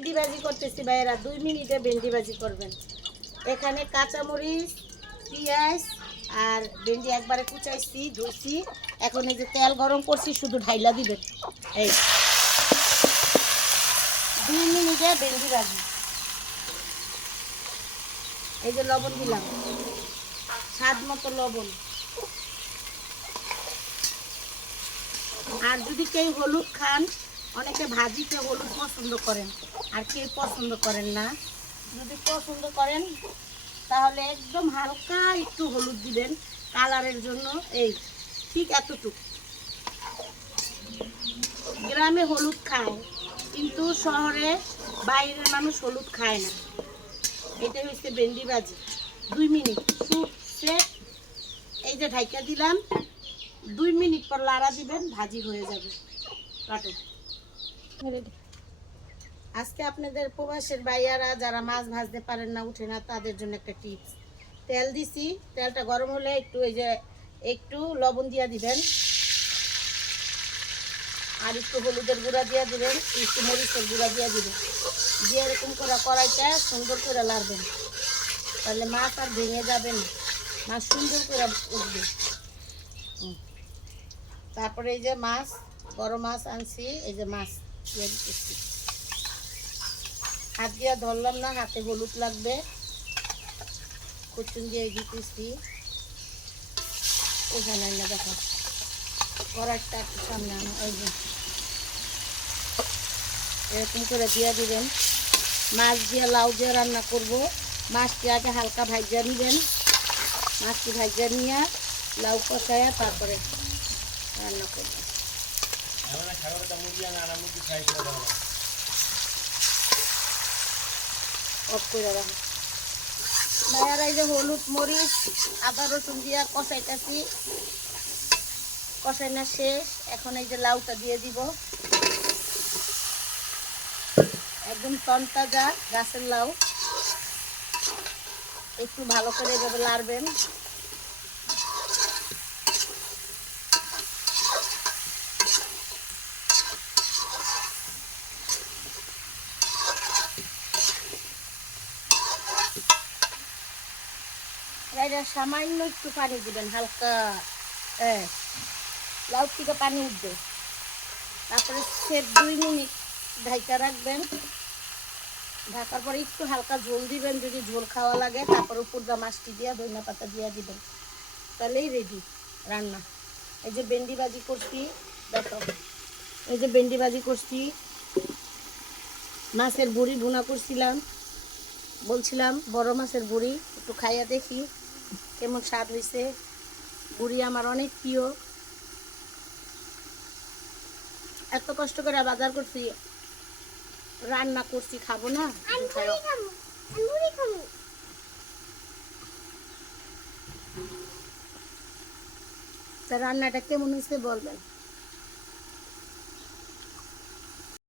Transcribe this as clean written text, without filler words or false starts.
ভেন্ডি ভাজি করতেছি ভাইয়েরা, 2 মিনিটে ভেন্ডি ভাজি করবেন। এখানে কাঁচামরিচ, পেঁয়াজ আর ভেন্ডি একবারে কুচাইছি, ধুইছি। এখন এই যে তেল গরম করছি, শুধু ঢাইলা দিবেন। এই 2 মিনিটে ভেন্ডি ভাজি। এই যে লবণ দিলাম, স্বাদ মতো লবণ। আর যদি কেউ হলুদ খান, অনেকে ভাজিতে হলুদ পছন্দ করেন, আর কেউ পছন্দ করেন না। যদি পছন্দ করেন তাহলে একদম হালকা একটু হলুদ দিবেন কালারের জন্য। এই ঠিক এতটুকু। গ্রামে হলুদ খায়, কিন্তু শহরে বাইরের মানুষ হলুদ খায় না। এটাই হচ্ছে ভেন্ডি ভাজি। 2 মিনিট স্যুপ সেট। এই যে ঢাইকা দিলাম, 2 মিনিট পর লাড়া দিবেন, ভাজি হয়ে যাবে। কাটো। আজকে আপনাদের প্রবাসের ভাইয়ারা যারা মাছ ভাজতে পারেন না, উঠে না, তাদের জন্য একটা টিপস। তেল দিছি, তেলটা গরম হলে একটু এই যে একটু লবণ দিয়া দিবেন, আর একটু হলুদের গুঁড়া দিয়া দিবেন, একটু মরিচের গুঁড়া দিয়া দিবেন, দিয়ে এরকম করে কড়াইটা সুন্দর করে লাড়বেন। তাহলে মাছ আর ভেঙে যাবে না, মাছ সুন্দর করে উঠবে। তারপরে এই যে মাছ, বড় মাছ আনছি, এই যে মাছ দিয়ে দিতেছি। হাত দিয়ে ধরলাম না, হাতে হলুদ লাগবে। কুচুন দিয়ে দিতেছি। এখানে না দেখো, কড়াইটা একটু সামনে আনো। এই যে এরকম করে দিয়ে দিবেন। মাছ দিয়ে লাউ দিয়ে রান্না করব। মাছটি আগে হালকা ভাজা নেবেন, মাছটি ভাজা নিয়ে লাউ কষায়া তারপরে রান্না করব। অফ করে রাখো ভাইয়ারা। এই যে হলুদ মরিচ আদা রসুন দিয়ে কষাইতেছি, কষাইনা শেষ। এখন এই যে লাউটা দিয়ে দিব, একদম তনতাজা গাছের লাউ। একটু ভালো করে এভাবে লাড়বেন। সামান্য একটু পানি দিবেন, হালকা। লাউ থেকে পানি উঠবে। তারপরে সে 2 মিনিট ঢাকা রাখবেন। ঢাকার পরে একটু হালকা ঝোল দিবেন, যদি ঝোল খাওয়া লাগে। তারপর উপর দা মাছটি দিয়ে ধনিয়া পাতা দিয়ে দিবেন, তাহলেই রেডি রান্না। এই যে ভেন্ডি ভাজি করছি, দেখো। এই যে ভেন্ডি ভাজি করছি, মাছের বড়ি ভুনা করছিলাম, বলছিলাম বড় মাছের বড়ি একটু খাইয়া দেখি কেমন স্বাদ হয়েছে। বড়ি আমার অনেক প্রিয়। এত কষ্ট করে বাজার করছি, রান্না করছি, খাবো না? তা রান্নাটা কেমন হয়েছে বলবেন।